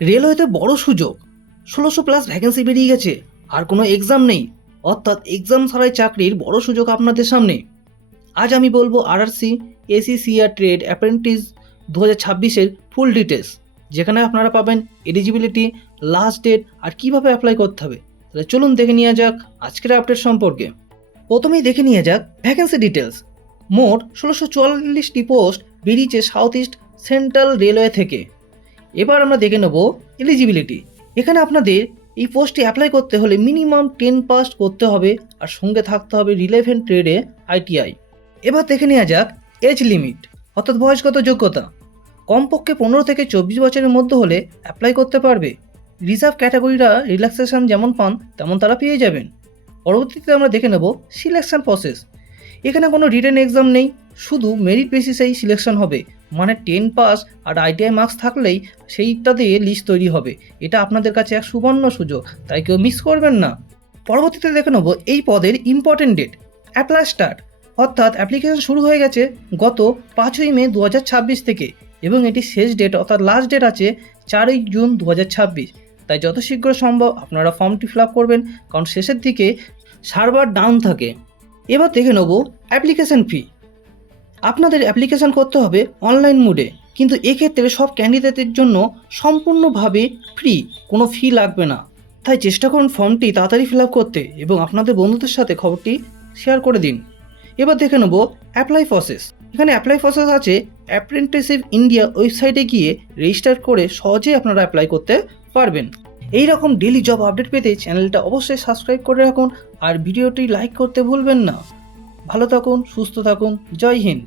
রেলওয়েতে বড় সুযোগ, 1600+ ভ্যাকেন্সি বেরিয়ে গেছে, আর কোনো এক্সাম নেই, অর্থাৎ এক্সাম ছাড়াই চাকরির বড় সুযোগ আপনাদের সামনে। আজ আমি বলবো আরআরসি এসিসিআর ট্রেড অ্যাপ্রেন্টিস 2026-এর ফুল ডিটেলস, যেখানে আপনারা পাবেন এলিজিবিলিটি, লাস্ট ডেট আর কীভাবে অ্যাপ্লাই করতে হবে। তাহলে চলুন দেখে নেওয়া যাক আজকের আপডেট সম্পর্কে। প্রথমেই দেখে নেওয়া যাক ভ্যাকেন্সি ডিটেলস। মোট 1644টি পোস্ট বেরিয়েছে সাউথ ইস্ট সেন্ট্রাল রেলওয়ে থেকে। এবার আমরা দেখে নেব এলিজিবিলিটি। এখানে আপনাদের এই পোস্টে অ্যাপ্লাই করতে হলে মিনিমাম 10 পাস করতে হবে আর সঙ্গে থাকতে হবে রিলেভেন্ট ট্রেডে আইটিআই। এবার দেখে নেওয়া যাক এজ লিমিট, অর্থাৎ বয়সগত যোগ্যতা। কমপক্ষে 15 থেকে 24 বছরের মধ্যে হলে অ্যাপ্লাই করতে পারবে। রিজার্ভ ক্যাটাগরিরা রিল্যাক্সেশন যেমন পান তেমন তারা পেয়ে যাবেন। পরবর্তীতে আমরা দেখে নেব সিলেকশন প্রসেস। এখানে কোনো রিটেন এক্সাম নেই, শুধু মেরিট বেসিসেই সিলেকশন হবে, মানে 10 পাস আর আইটিআই মার্কস থাকলেই সেইটা দিয়ে লিস্ট তৈরি হবে। এটা আপনাদের কাছে এক সুবর্ণ সুযোগ, তাই কেউ মিস করবেন না। পরবর্তীতে দেখে নেব এই পদের ইম্পর্টেন্ট ডেট। অ্যাপ্লাই স্টার্ট, অর্থাৎ অ্যাপ্লিকেশন শুরু হয়ে গেছে গত 5ই মে 2026 থেকে, এবং এটি শেষ ডেট অর্থাৎ লাস্ট ডেট আছে 4ই জুন 2026। তাই যত শীঘ্র সম্ভব আপনারা ফর্মটি ফিল আপ করবেন, কারণ শেষের দিকে সার্ভার ডাউন থাকে। এবার দেখে নেব অ্যাপ্লিকেশন ফি। আপনাদের অ্যাপ্লিকেশন করতে হবে অনলাইন মোডে, কিন্তু এক্ষেত্রে সব ক্যান্ডিডেটের জন্য সম্পূর্ণভাবে ফ্রি, কোনো ফি লাগবে না। তাই চেষ্টা করুন ফর্মটি তাড়াতাড়ি ফিল আপ করতে এবং আপনাদের বন্ধুদের সাথে খবরটি শেয়ার করে দিন। এবার দেখে নেব অ্যাপ্লাই প্রসেস। এখানে অ্যাপ্লাই প্রসেস আছে অ্যাপ্রেন্টিসশিপ ইন্ডিয়া ওয়েবসাইটে গিয়ে রেজিস্টার করে সহজেই আপনারা অ্যাপ্লাই করতে পারবেন। এই রকম ডেলি জব আপডেট পেতে চ্যানেলটা অবশ্যই সাবস্ক্রাইব করে রাখুন আর ভিডিওটি লাইক করতে ভুলবেন না। ভালো থাকুন, সুস্থ থাকুন, জয় হিন্দ।